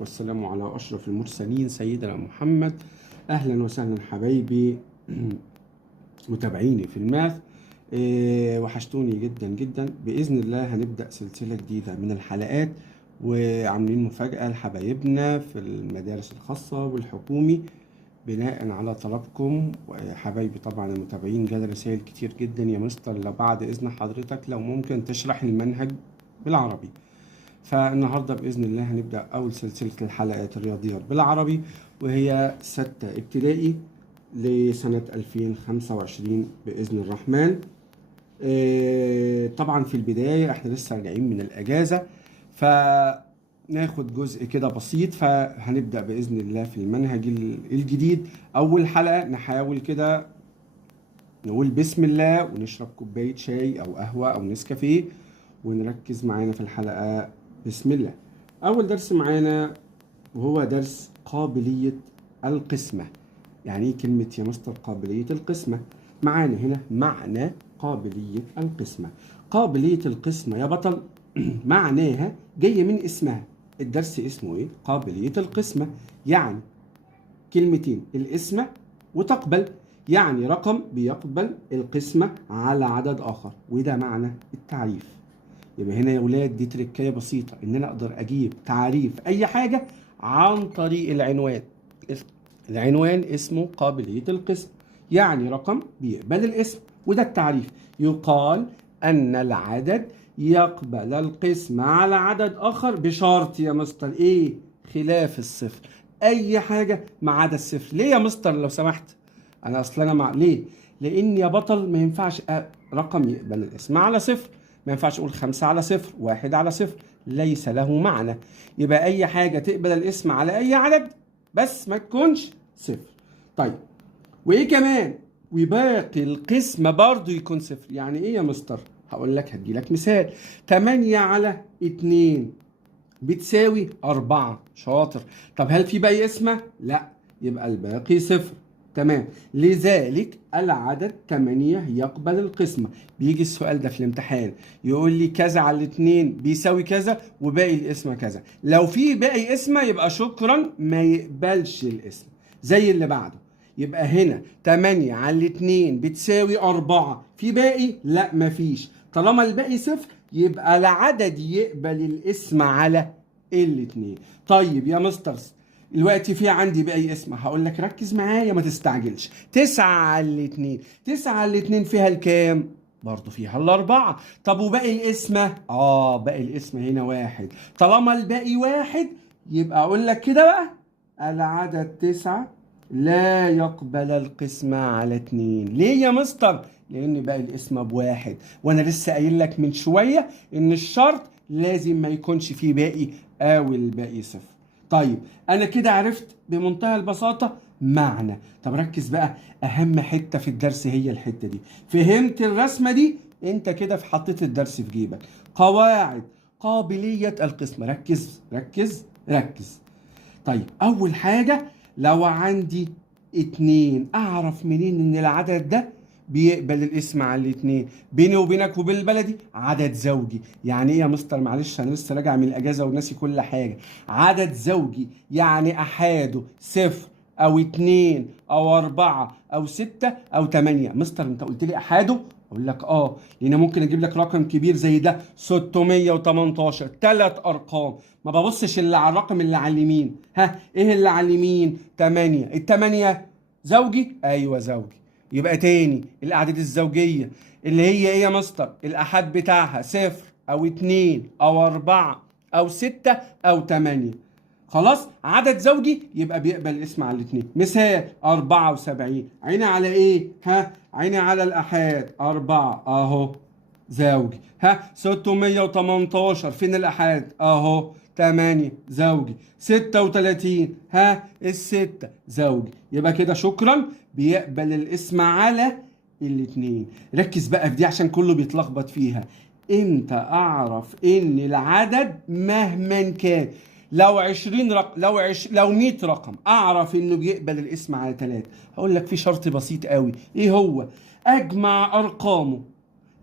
والسلام على أشرف المرسلين سيدنا محمد. أهلا وسهلا حبايبي متابعيني في الماث. وحشتوني جدا جدا. بإذن الله هنبدأ سلسلة جديدة من الحلقات، وعاملين مفاجأة لحبايبنا في المدارس الخاصة والحكومي بناء على طلبكم. وحبايبي طبعا المتابعين جالي رسائل كتير جدا، يا مستر لو بعد إذن حضرتك لو ممكن تشرح المنهج بالعربي. فالنهارده باذن الله هنبدا اول سلسله الحلقات الرياضيات بالعربي، وهي 6 ابتدائي لسنه 2025 باذن الرحمن. طبعا في البدايه احنا لسه راجعين من الاجازه، فناخد جزء كده بسيط. فهنبدا باذن الله في المنهج الجديد. اول حلقه نحاول كده نقول بسم الله ونشرب كوبايه شاي او قهوه او نسكافيه ونركز معانا في الحلقه. بسم الله. أول درس معانا وهو درس قابلية القسمة. يعني إيه كلمة يا مستر قابلية القسمة؟ معانا هنا معنى قابلية القسمة. قابلية القسمة يا بطل معناها جاية من اسمها. الدرس اسمه إيه؟ قابلية القسمة. يعني كلمتين، الاسم وتقبل، يعني رقم بيقبل القسمة على عدد آخر، وده معنى التعريف. يبقى هنا يا ولاد دي تركايه بسيطه ان انا اقدر اجيب تعريف اي حاجه عن طريق العنوان. العنوان اسمه قابليه القسم، يعني رقم بيقبل الاسم، وده التعريف. يقال ان العدد يقبل القسم على عدد اخر بشرط يا مستر ايه؟ خلاف الصفر. اي حاجه ما عدا الصفر. ليه يا مستر لو سمحت؟ انا مع ليه؟ لان يا بطل ما ينفعش رقم يقبل الاسم على صفر. ما ينفعش اقول 5 على 0، 1 على 0، ليس له معنى. يبقى اي حاجه تقبل الاسم على اي عدد بس ما تكونش 0. طيب وايه كمان؟ وباقي القسمه برضو يكون 0. يعني ايه يا مستر؟ هقول لك، هدي لك مثال. 8 على 2 بتساوي 4. شاطر. طب هل في باقي اسمه؟ لا، يبقى الباقي 0. تمام. لذلك العدد 8 يقبل القسمة. بيجي السؤال ده في الامتحان يقول لي كذا على 2 بيساوي كذا وباقي الاسم كذا. لو في باقي اسمه يبقى شكرا ما يقبلش الاسم. زي اللي بعده. يبقى هنا 8 على 2 بتساوي 4. في باقي؟ لا مفيش. طالما الباقي 0 يبقى العدد يقبل الاسم على الاتنين. طيب يا مستر دلوقتي في عندي باقي اسم، هقول لك ركز معايا ما تستعجلش. 9 على 2، 9 على 2 فيها الكام؟ برضه فيها الأربعة. طب وباقي الاسم؟ باقي الاسم هنا 1. طالما الباقي 1 يبقى أقول لك كده بقى العدد 9 لا يقبل القسمة على 2. ليه يا مستر؟ لأن باقي الاسم ب1، وأنا لسه قايل لك من شوية إن الشرط لازم ما يكونش فيه باقي أو الباقي 0. طيب انا كده عرفت بمنتهى البساطة معنى. طب ركز بقى، اهم حتة في الدرس هي الحتة دي. فهمت الرسمة دي؟ انت كده حطيت الدرس في جيبك. قواعد قابلية القسمة. ركز ركز ركز. طيب اول حاجة، لو عندي 2 اعرف منين ان العدد ده بيقبل الاسم على الاتنين؟ بيني وبينك وبين البلدي عدد زوجي. يعني ايه يا مستر؟ معلش انا لسه راجع من الاجازه وناسي كل حاجه. عدد زوجي يعني احاده 0 او 2 او 4 او 6 او 8. مستر انت قلت لي احاده؟ اقول لك لان ممكن اجيب لك رقم كبير زي ده 618، 3 ارقام. ما ببصش اللي على الرقم اللي على اليمين. ايه اللي على اليمين؟ 8. ال8 زوجي؟ ايوه زوجي. يبقى تاني الأعداد الزوجية اللي هي ايه يا مستر؟ الأحاد بتاعها 0 أو 2 أو 4 أو 6 أو 8. خلاص عدد زوجي يبقى بيقبل الاسم على الاتنين. مثال 74. عيني على ايه؟ عيني على الأحاد 4 اهو زوجي. 618 فين الأحاد؟ اهو 8 زوجي. 36 الستة زوجي. يبقى كده شكرا بيقبل الاسم على الاتنين. ركز بقى في دي عشان كله بيتلخبط فيها. امتى اعرف ان العدد مهما كان؟ لو 20 رقم، لو 100 رقم اعرف انه بيقبل الاسم على 3. هقول لك في شرط بسيط قوي. ايه هو؟ اجمع ارقامه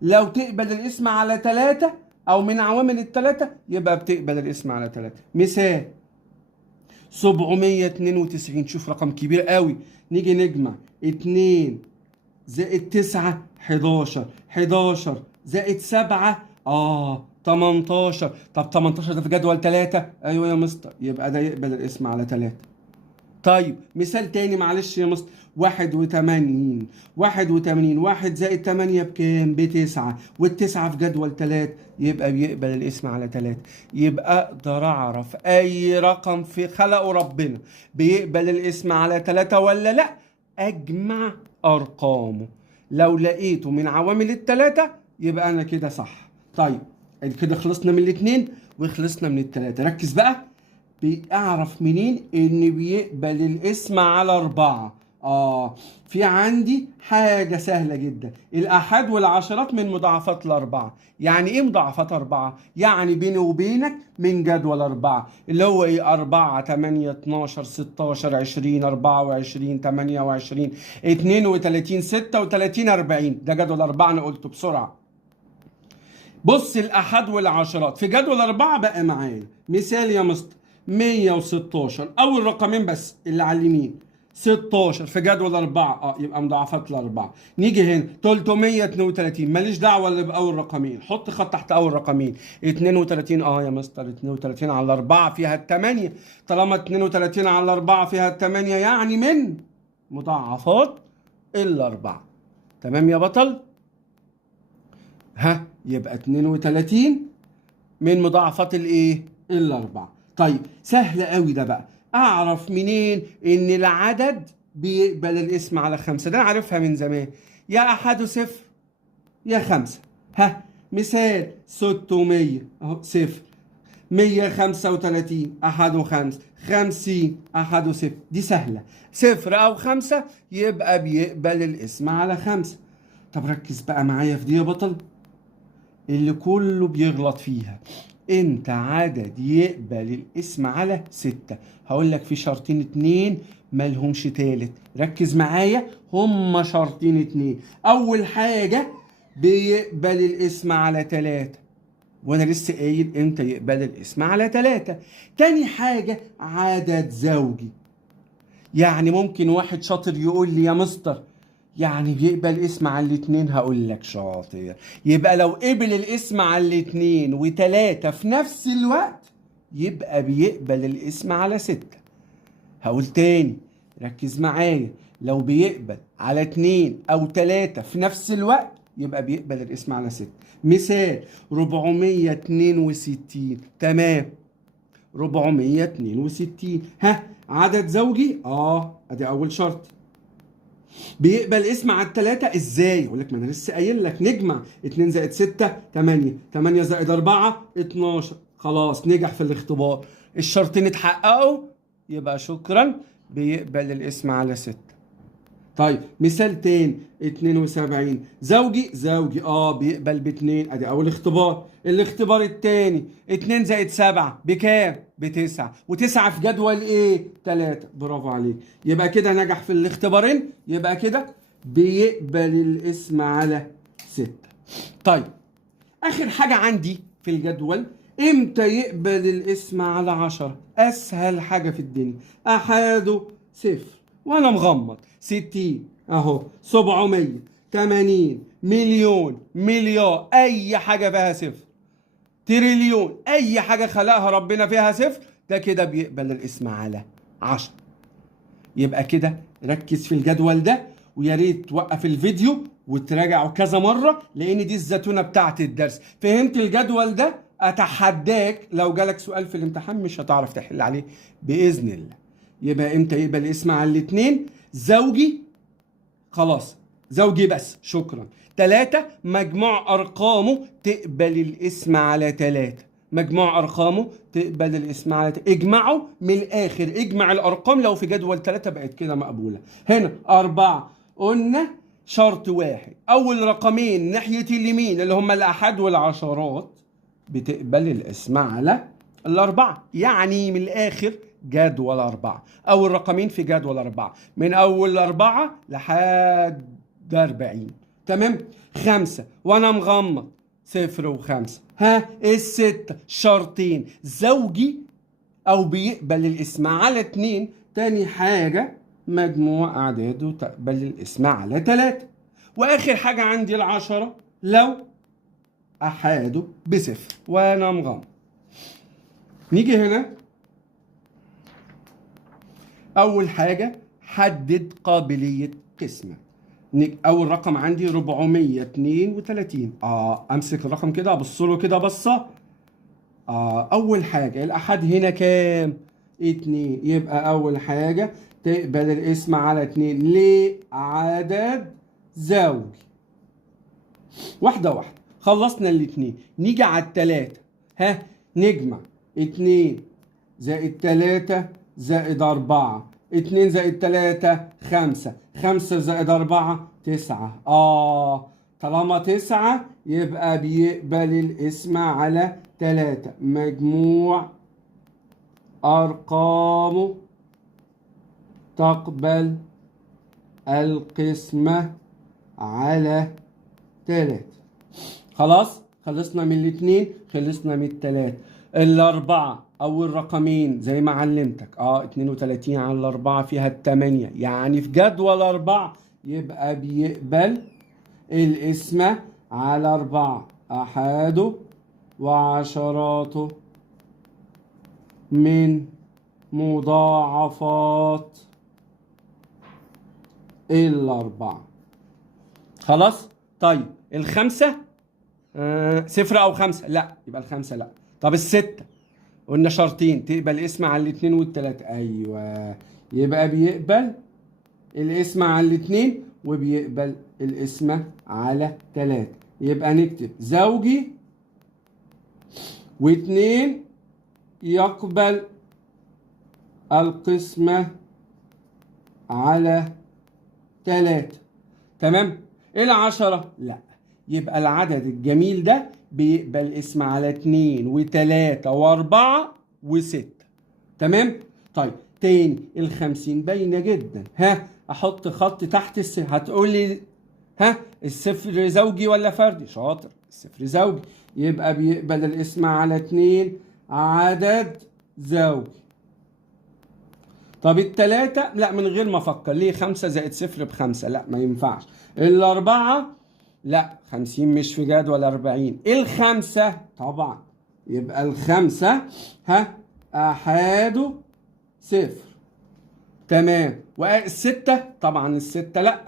لو تقبل الاسم على 3 او من عوامل ال3 يبقى بتقبل الاسم على 3. مثال 792. شوف رقم كبير قوي. نيجي نجمع 2 زائد 9 11. 11 زائد 7 18. طب 18 ده في جدول 3. ايوه يا مستر، يبقى ده يقبل الاسم على 3. طيب مثال تاني معلش يا مستر. 81. 81 1 زائد 8 بكام؟ ب9. والتسعة في جدول 3 يبقى بيقبل الاسم على 3. يبقى اقدر اعرف اي رقم في خلقه ربنا بيقبل الاسم على 3 ولا لا. اجمع ارقامه، لو لقيته من عوامل الثلاثة يبقى انا كده صح. طيب كده خلصنا من الاثنين وخلصنا من الثلاثة. ركز بقى، بيعرف منين ان بيقبل الاسم على 4؟ في عندي حاجة سهلة جدا. الآحاد والعشرات من مضاعفات الأربعة. يعني إيه مضاعفات 4؟ يعني بيني وبينك من جدول 4 اللي هو إيه؟ 4 8 12 16 20 24 28 32 36 40. ده جدول 4 أنا قلته بسرعة. بص الآحاد والعشرات في جدول 4 بقى معانا. مثال يا مستر 116 أول رقمين بس اللي على اليمين. 16 في جدول 4 يبقى مضاعفات الأربعة. نيجي هنا 332 ماليش دعوة اللي بأول رقمين، حط خط تحت أول رقمين. 32 يا مستر 32 على 4 فيها الثمانية. طالما 32 على 4 فيها الثمانية يعني من مضاعفات الأربعة. تمام يا بطل؟ يبقى 32 من مضاعفات الايه؟ الاربعه. طيب سهل قوي ده بقى. اعرف منين ان العدد بيقبل الاسم على 5؟ ده انا عارفها من زمان، يا احد صفر يا 5. مثال 600 اهو صفر. 135 احد 5. 50 احد 0. دي سهله، صفر او 5 يبقى بيقبل الاسم على 5. طب ركز بقى معايا في دي يا بطل اللي كله بيغلط فيها. انت عدد يقبل الاسم على 6. هقول لك في شرطين 2 مالهمش تالت. ركز معايا، هما شرطين 2. اول حاجة بيقبل الاسم على 3، وانا لسه قايل امتى يقبل الاسم على 3. تاني حاجة عدد زوجي. يعني ممكن واحد شاطر يقول لي يا مستر يعني بيقبل اسم على الاتنين. هقول لك شاطر. يبقى لو قبل الاسم على الاتنين وتلاتة في نفس الوقت يبقى بيقبل الاسم على 6. هقول تاني ركز معايا، لو بيقبل على 2 أو 3 في نفس الوقت يبقى بيقبل الاسم على 6. مثال 462. تمام 462 عدد زوجي. ادي اول شرط. بيقبل اسم على 3 ازاي؟ اقول لك ما انا لسه قايل لك نجمع 2 زائد 6 8. 8 زائد 4 12. خلاص نجح في الاختبار، الشرطين اتحققوا يبقى شكرا بيقبل الاسم على 6. طيب مثال تاني 72 زوجي. بيقبل ب2. ادي اول اختبار. الاختبار التاني 2 زائد 7 بكام؟ ب9. و9 في جدول ايه؟ 3. برافو عليك. يبقى كده نجح في الاختبارين، يبقى كده بيقبل الاسم على 6. طيب اخر حاجة عندي في الجدول امتى يقبل الاسم على 10؟ اسهل حاجة في الدنيا، احاده 0 وانا مغمض. 60 اهو. 700 80 مليون مليار اي حاجه فيها 0. تريليون اي حاجه خلقها ربنا فيها 0. ده كده بيقبل الاسم على 10. يبقى كده ركز في الجدول ده، ويا ريت توقف الفيديو وتراجعه كذا مره لان دي الزتونه بتاعت الدرس. فهمت الجدول ده؟ اتحداك لو جالك سؤال في الامتحان مش هتعرف تحل عليه باذن الله. يبقى امتى يقبل الاسم على الاتنين؟ زوجي خلاص زوجي بس شكرا. 3 مجموع ارقامه تقبل الاسم على 3. مجموع ارقامه تقبل الاسم على 3. اجمعوا من الاخر، اجمع الارقام لو في جدول 3 بقت كده مقبوله. هنا 4 قلنا شرط واحد، اول رقمين ناحيه اليمين اللي هم الاحاد والعشرات بتقبل الاسم على الأربعة. يعني من الآخر جدول 4 أول رقمين في جدول 4 من أول 4 لحد 40. تمام 5 وأنا مغمض 0 و5. الستة شرطين زوجي أو بيقبل الاسم على 2. تاني حاجة مجموع أعداده تقبل الاسم على 3. وآخر حاجة عندي العشرة لو أحاده بصفر وأنا مغمض. نيجي هنا أول حاجة حدد قابلية قسمة. أول رقم عندي 432. أمسك الرقم كده أبص له كده بصة. أول حاجة الأحد هنا كام؟ 2. يبقى أول حاجة تقبل الاسم على 2. ليه؟ عدد زوجي. واحدة واحدة. خلصنا الاتنين. نيجي على التلاتة. نجمع 2 زائد 3 زائد 4. 2 زائد 3 5. 5 زائد 4 9. طالما 9 يبقى بيقبل الاسم على 3. مجموع أرقامه تقبل القسمة على 3. خلاص خلصنا من الاتنين، خلصنا من التلاتة. الأربعة أول رقمين زي ما علمتك 32 على 4 فيها 8، يعني في جدول 4 يبقى بيقبل الاسم على 4 أحاده وعشراته من مضاعفات الأربعة. خلاص. طيب الخمسة 0 أو 5؟ لا، يبقى الخمسة لا. طب الستة قلنا شرطين، تقبل اسم على 2 والتلاتة. أيوة، يبقى بيقبل الاسم على 2 وبيقبل الاسم على 3. يبقى نكتب زوجي و2 يقبل القسمة على 3. تمام. العشرة لا، يبقى العدد الجميل ده بيقبل اسم على 2 و3 و4 و6. تمام. طيب تاني ال50 باينة جدا. احط خط تحت الصفر. هتقول لي الصفر زوجي ولا فردي؟ شاطر، الصفر زوجي. يبقى بيقبل الاسم على 2 عدد زوجي. طب التلاتة لا، من غير ما افكر. ليه؟ 5 زائد 0 ب5. لا ما ينفعش. الأربعة لا، 50 مش في جدول 40. الخمسة طبعا، يبقى الخمسة أحاده 0. تمام. والستة طبعا الستة لا.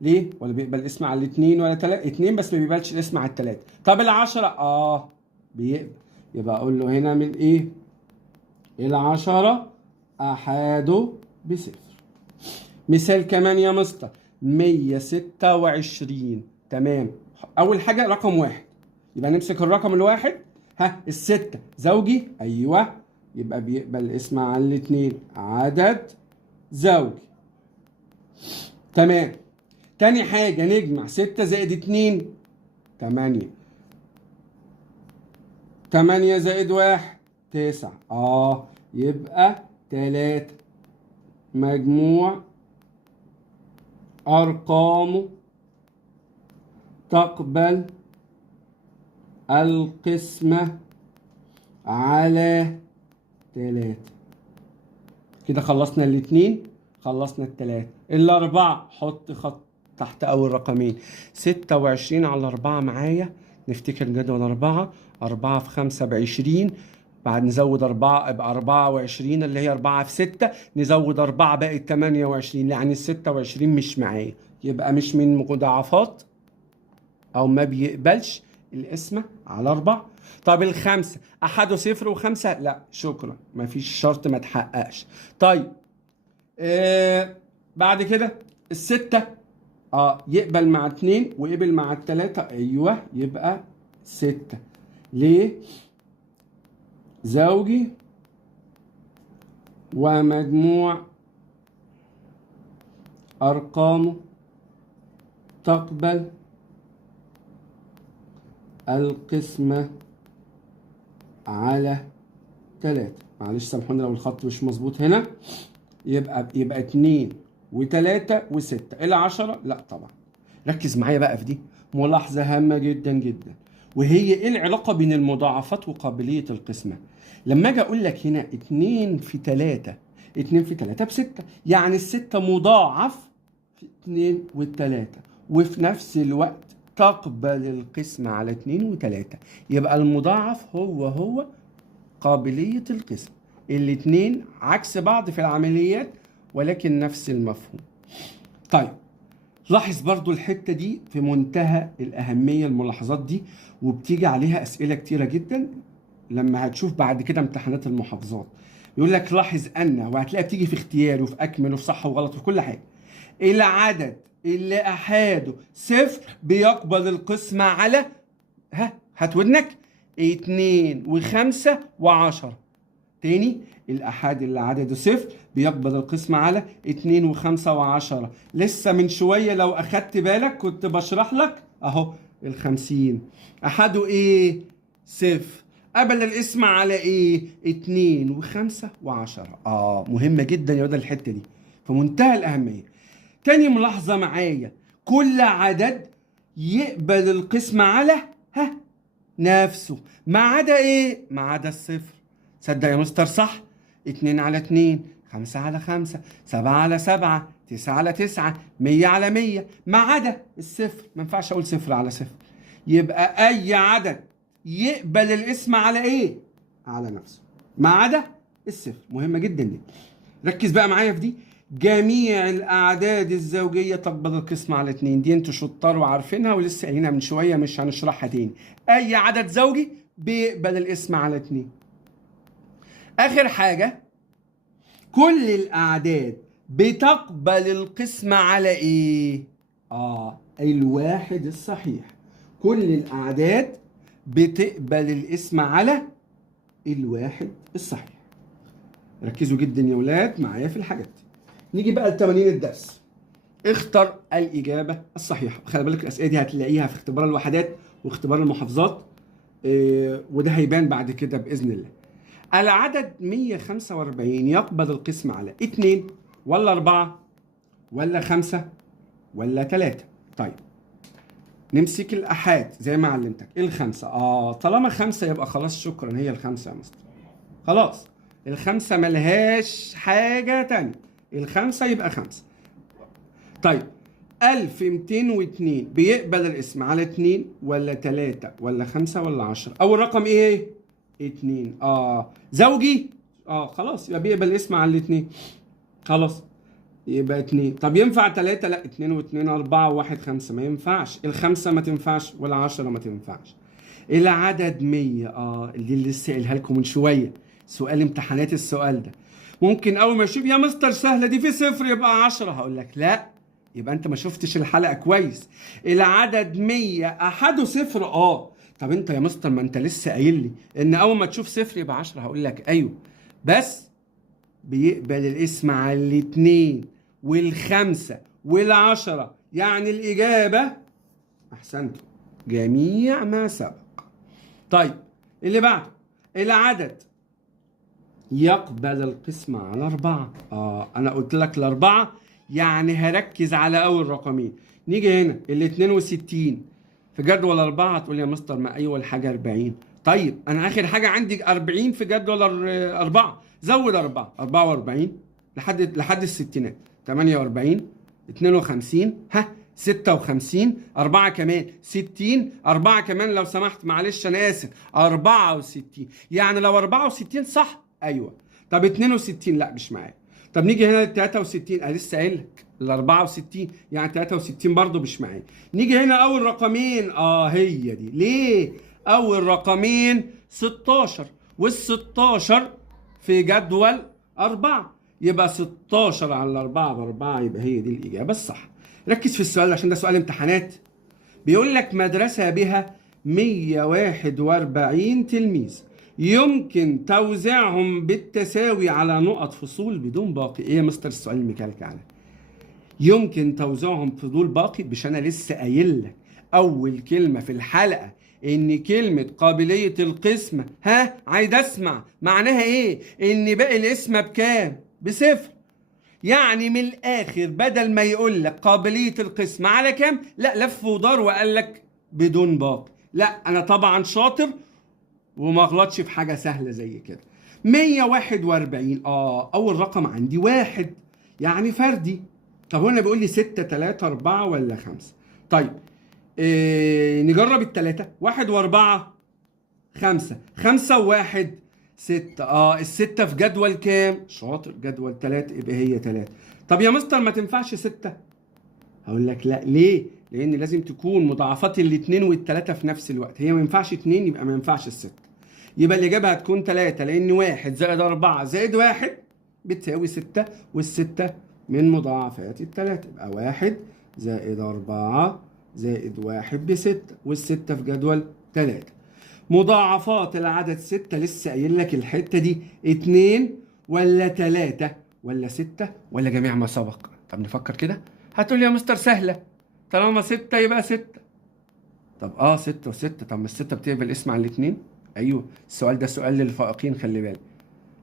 ليه؟ ولا بيقبل الاسم على 2 ولا 3؟ 2 بس ما بيقبلش الاسم على 3. طب العشرة بيقبل. يبقى اقول له هنا من ايه؟ العشرة أحاده ب0. مثال كمان يا مستر. 126. تمام. أول حاجة رقم 1، يبقى نمسك الرقم الواحد. الستة زوجي. أيوة، يبقى بيقبل الاسم على 2 عدد زوجي. تمام. تاني حاجة نجمع 6 زائد 2 8. 8 زائد 1 9. يبقى 3. مجموع أرقامه تقبل القسمة على 3. كده خلصنا الاتنين، خلصنا التلاتة. الأربعة حط خط تحت أول رقمين. 26 على 4 معايا. نفتكر جدول 4. 4 في 5 ب20. بعد نزود 4 يبقى 24 اللي هي 4 في 6. نزود 4 بقت 28. يعني 26 مش معايا، يبقى مش من مضاعفات أو ما بيقبلش الاسم على 4. طب الخمسة أحده 0 و5؟ لا شكرا، مفيش شرط ما تحققش. طيب بعد كده الستة يقبل مع 2 ويقبل مع 3. أيوة، يبقى 6. ليه؟ زوجي ومجموع أرقامه تقبل القسمة على 3. معلش سامحوني لو الخط مش مظبوط هنا. يبقى 2 و3 و6. العشرة لا طبعا. ركز معايا بقى في دي، ملاحظة هامة جدا جدا. وهي ايه العلاقة بين المضاعفات وقابلية القسمة؟ لما اجي اقول لك هنا 2 في 3، 2 في 3 ب6، يعني ال6 مضاعف في 2 وال3، وفي نفس الوقت تقبل القسمة على 2 و3. يبقى المضاعف هو قابلية القسم. الاتنين عكس بعض في العمليات ولكن نفس المفهوم. طيب لاحظ برضو الحتة دي في منتهى الأهمية، الملاحظات دي وبتيجي عليها أسئلة كتيرة جدا لما هتشوف بعد كده امتحانات المحافظات. يقول لك لاحظ أن، وهتلاقيها بتيجي في اختياري وفي أكمل وفي صح وغلط وفي كل حاجة، العدد اللي أحاده 0 بيقبل القسمة على هات ودنك 2 و5 و10. تاني، الأحاد اللي عدده 0 بيقبل القسمة على 2 و5 و10. لسه من شوية لو أخدت بالك كنت بشرح لك أهو 50 أحده إيه؟ 0. قبل القسمة على إيه؟ 2 و5 و10. مهمة جدا يا ولاد الحتة دي، في منتهى الأهمية. تاني ملاحظة معايا، كل عدد يقبل القسمة على نفسه ما عدا ايه؟ ما عدا الصفر. صدق يا مستر صح؟ 2 على 2، 5 على 5، 7 على 7، 9 على 9، 100 على 100، ما عدا الصفر. ما ينفعش اقول 0 على 0. يبقى اي عدد يقبل القسمة على ايه؟ على نفسه ما عدا الصفر. مهمة جدا دي، ركز بقى معايا في دي. جميع الأعداد الزوجية تقبل القسمة على 2. دي انتوا شطار وعارفينها ولسه قايلينها من شوية، مش هنشرحها تاني. أي عدد زوجي بيقبل القسمة على 2. آخر حاجة، كل الأعداد بتقبل القسمة على إيه؟ الواحد الصحيح. كل الأعداد بتقبل القسمة على الواحد الصحيح. ركزوا جدا يا ولاد معايا في الحاجات دي. نيجي بقى لتمارين الدرس. اختر الإجابة الصحيحة. خلي بالك الأسئلة دي هتلاقيها في اختبار الوحدات واختبار المحافظات، وده هيبان بعد كده بإذن الله. العدد 145 يقبل القسمة على 2 ولا 4 ولا 5 ولا 3؟ طيب نمسك الأحاد زي ما علمتك. الخمسة طالما 5 يبقى خلاص شكرا، هي الخمسة يا مستر. خلاص الخمسة ملهاش حاجة تانية، الخمسة يبقى 5. طيب 1202 بيقبل الاسم على 2 ولا 3 ولا 5 ولا 10؟ أول رقم إيه؟ 2. زوجي؟ خلاص يبقى بيقبل الاسم على 2. خلاص يبقى 2. طب ينفع 3؟ لا، 2 و2 4 و1 5 ما ينفعش. الخمسة ما تنفعش ولا 10 ما تنفعش. العدد 100 اللي لسه قايلها لكم من شوية، سؤال امتحانات السؤال ده. ممكن اول ما اشوف يا مستر سهله دي في 0 يبقى 10، هقول لك لا، يبقى انت ما شفتش الحلقه كويس. العدد 100 احده 0. طب انت يا مستر ما انت لسه قايل لي ان اول ما تشوف 0 يبقى 10، هقول لك ايوه، بس بيقبل الاسم على الاثنين والخمسه وال10. يعني الاجابه احسنتم، جميع ما سبق. طيب اللي بعده، العدد يقبل القسمة على 4. أنا قلت لك ال4 يعني هركز على أول رقمين. نيجي هنا ال 62 في جدول 4، هتقول يا مستر ما أول حاجة 40. طيب أنا آخر حاجة عندي 40 في جدول 4، زود 4، 44 لحد الستينات، 48 52 56 4 كمان 60 4 كمان لو سمحت، معلش أنا آسف، 64. يعني لو 64 صح ايوه. طب 62 لا مش معايا. طب نيجي هنا ل 63، انا لسه قايل لك ال 64 يعني 63 برضه مش معايا. نيجي هنا اول رقمين، هي دي. ليه؟ اول رقمين 16 وال16 في جدول 4، يبقى 16 على 4 ب4، يبقى هي دي الاجابه الصح. ركز في السؤال عشان ده سؤال امتحانات. بيقول لك مدرسه بها 141 تلميذ، يمكن توزيعهم بالتساوي على نقط فصول بدون باقي. ايه يا مستر السؤال المكلكع ده؟ يمكن توزيعهم فضول باقي؟ مش انا لسه قايل لك اول كلمه في الحلقه ان كلمه قابليه القسمه عايز اسمع معناها ايه؟ ان باقي القسمه بكام؟ ب0. يعني من الاخر بدل ما يقول لك قابليه القسمه على كام، لا لف ودار وقال لك بدون باقي. لا انا طبعا شاطر وما اغلطش في حاجه سهله زي كده. 141 اول رقم عندي واحد، يعني فردي. طب هنا بيقول لي 6 3 4 ولا 5. طيب نجرب التلاتة. 1 و4 5، 5 و1 6. الستة في جدول كام؟ شاطر، جدول 3، يبقى هي 3. طب يا مستر ما تنفعش 6. هقول لك لا، ليه؟ لان لازم تكون مضاعفات الاثنين والثلاثه في نفس الوقت. هي ما ينفعش 2 يبقى ما ينفعش الستة. يبقى الاجابه هتكون 3، لان 1 زائد 4 زائد 1 بتساوي 6، والستة من مضاعفات الثلاثه. يبقى 1 زائد 4 زائد 1 ب6، والستة في جدول 3. مضاعفات العدد 6 لسه قايل لك الحته دي، 2 ولا 3 ولا 6 ولا جميع ما سبق. طب نفكر كده. هتقول لي يا مستر سهله، طالما 6 يبقى 6. طب 6 و6. طب ما الستة بتقبل اسم على الاثنين؟ ايوه، السؤال ده سؤال للفائقين، خلي بالك.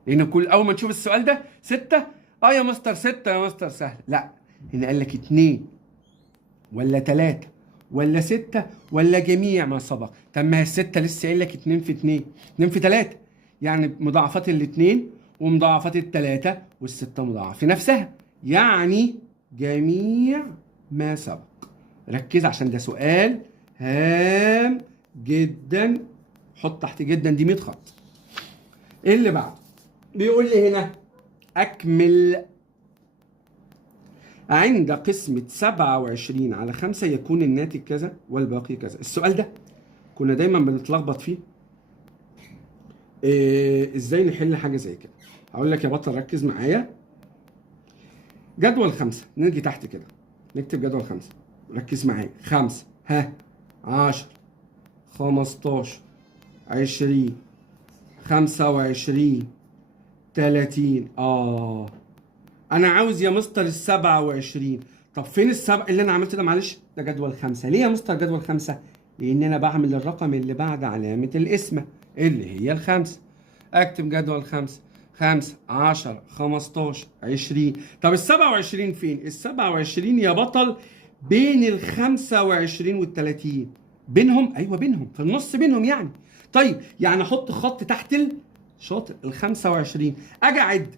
لان كل اول ما تشوف السؤال ده 6 يا مستر 6 يا مستر سهل. لا، هنا قال لك 2 ولا 3 ولا 6 ولا جميع ما سبق. طب ما هي الستة لسه قايل لك 2 في 2 2 في 3، يعني مضاعفات الاثنين ومضاعفات الثلاثة والستة مضاعف في نفسها، يعني جميع ما سبق. ركز عشان ده سؤال هام جدا، حط تحت جدا دي 100 خط. ايه اللي بعده؟ بيقول لي هنا اكمل. عند قسمة 27 على 5 يكون الناتج كذا والباقي كذا. السؤال ده كنا دايما بنتلخبط فيه. ازاي نحل حاجة زي كده؟ هقول لك يا بطل ركز معايا. جدول 5، نيجي تحت كده نكتب جدول 5. ركز معايا. 5 10 15 20 25 30. انا عاوز يا مستر ال27. طب فين السبع اللي انا عملته ده؟ معلش ده جدول 5. ليه يا مستر جدول 5؟ لان انا بعمل الرقم اللي بعد علامة القسمة اللي هي الخمسة. اكتب جدول 5. 5 10 15 20. طب ال27 فين؟ ال27 يا بطل بين ال25 وال30. بينهم؟ ايوه بينهم، في النص بينهم يعني. طيب يعني احط خط تحت شاطر ال25. اجي اعد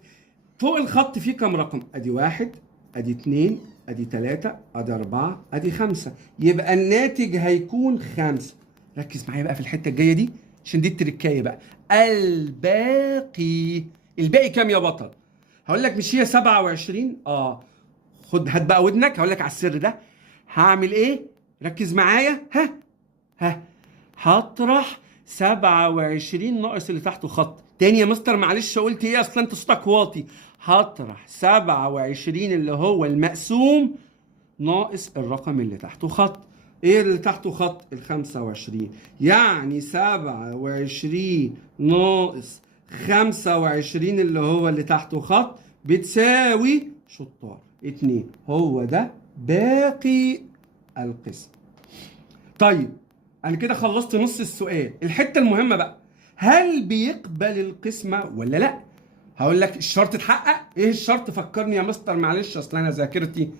فوق الخط فيه كام رقم؟ ادي 1 ادي 2 ادي 3 ادي 4 ادي 5. يبقى الناتج هيكون 5. ركز معايا بقى في الحته الجايه دي عشان دي التركايه بقى. الباقي كام يا بطل؟ هقول لك مش هي 27؟ خد هات بقى ودنك، هقول لك على السر ده. هعمل ايه؟ ركز معايا. هطرح 27 ناقص اللي تحته خط. تاني يا مستر معلش قلت ايه؟ اصلا انت صوتك واطي. هطرح 27 اللي هو المقسوم ناقص الرقم اللي تحته خط. ايه اللي تحته خط؟ ال25. يعني 27 ناقص 25 اللي هو اللي تحته خط بتساوي شطار 2. هو ده باقي القسم. طيب انا كده خلصت نص السؤال. الحته المهمه بقى، هل بيقبل القسمه ولا لا؟ هقول لك الشرط اتحقق. ايه الشرط؟ فكرني يا مستر معلش، اصل انا ذاكرتي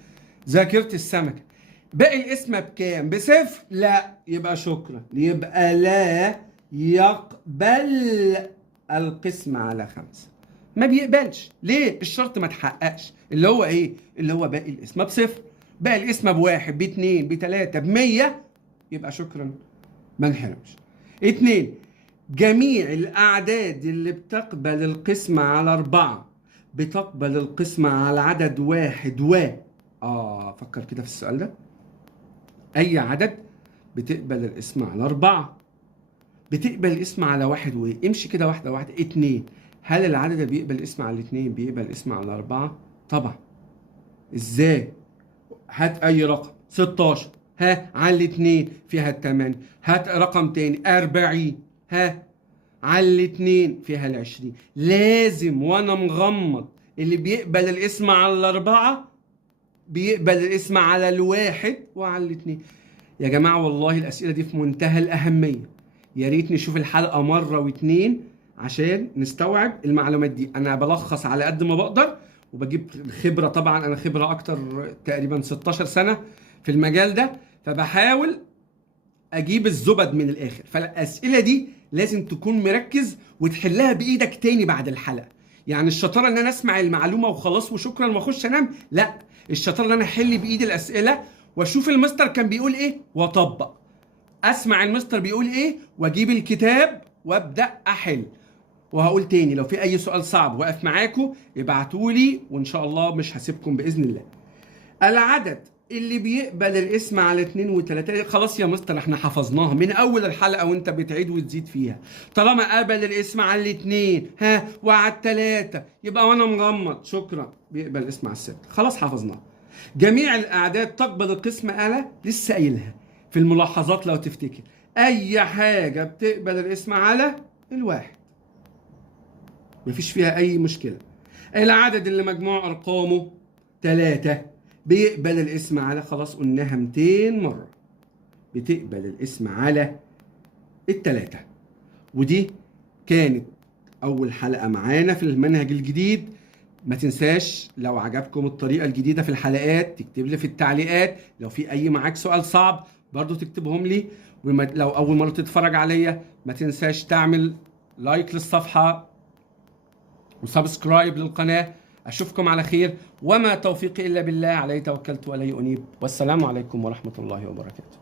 السمكه. باقي القسمه بكام؟ بصفر؟ لا، يبقى شكرا، يبقى لا يقبل القسمه على 5. ما بيقبلش. ليه؟ الشرط ما اتحققش، اللي هو ايه؟ اللي هو باقي القسمه بصفر. باقي القسمه بواحد باتنين بتلاته ب100، يبقى شكرا ما نحرمش. 2. جميع الأعداد اللي بتقبل القسمة على 4 بتقبل القسمة على عدد 1 فكر كده في السؤال ده. أي عدد بتقبل القسمة على 4 بتقبل القسمة على 1 امشي كده واحدة واحدة. 2. هل العدد اللي بيقبل القسمة على 2 بيقبل القسمة على 4؟ طبعا. ازاي؟ هات أي رقم. 16 على 2 فيها 8. هات رقم تاني 40 على 2 فيها 20. لازم وانا مغمض اللي بيقبل الاسم على 4 بيقبل الاسم على 1 وعلى 2. يا جماعة والله الأسئلة دي في منتهى الأهمية. يا ريت نشوف الحلقة مرة و2 عشان نستوعب المعلومات دي. أنا بلخص على قد ما بقدر وبجيب خبرة. طبعا أنا خبرة أكتر، تقريبا 16 سنة في المجال ده، فبحاول اجيب الزبد من الاخر. فالاسئله دي لازم تكون مركز وتحلها بايدك تاني بعد الحلقه. يعني الشطاره ان انا اسمع المعلومه وخلاص وشكرا واخش انام، لا، الشطاره ان انا احل بايدي الاسئله واشوف المستر كان بيقول ايه واطبق، اسمع المستر بيقول ايه واجيب الكتاب وابدا احل. وهقول تاني، لو في اي سؤال صعب واقف معاكم ابعتولي وان شاء الله مش هسيبكم باذن الله. العدد اللي بيقبل الاسم على 2 و3، خلاص يا مستر احنا حفظناها من اول الحلقه وانت بتعيد وتزيد فيها. طالما قبل الاسم على 2 وعلى 3 يبقى وانا مغمض شكرا بيقبل الاسم على 6، خلاص حفظناها. جميع الاعداد تقبل القسم على، لسه قايلها في الملاحظات لو تفتكر، اي حاجه بتقبل الاسم على 1 مفيش فيها اي مشكله. العدد اللي مجموع ارقامه 3 بيقبل الاسم على، خلاص قلناها 200 مرة، بتقبل الاسم على 3. ودي كانت أول حلقة معانا في المنهج الجديد. ما تنساش لو عجبكم الطريقة الجديدة في الحلقات تكتب لي في التعليقات، لو في أي معاك سؤال صعب برضو تكتبهم لي. ولو أول مرة تتفرج عليا ما تنساش تعمل لايك للصفحة وسبسكرايب للقناة. أشوفكم على خير، وما توفيقي إلا بالله، عليه توكلت وإليه أنيب، والسلام عليكم ورحمة الله وبركاته.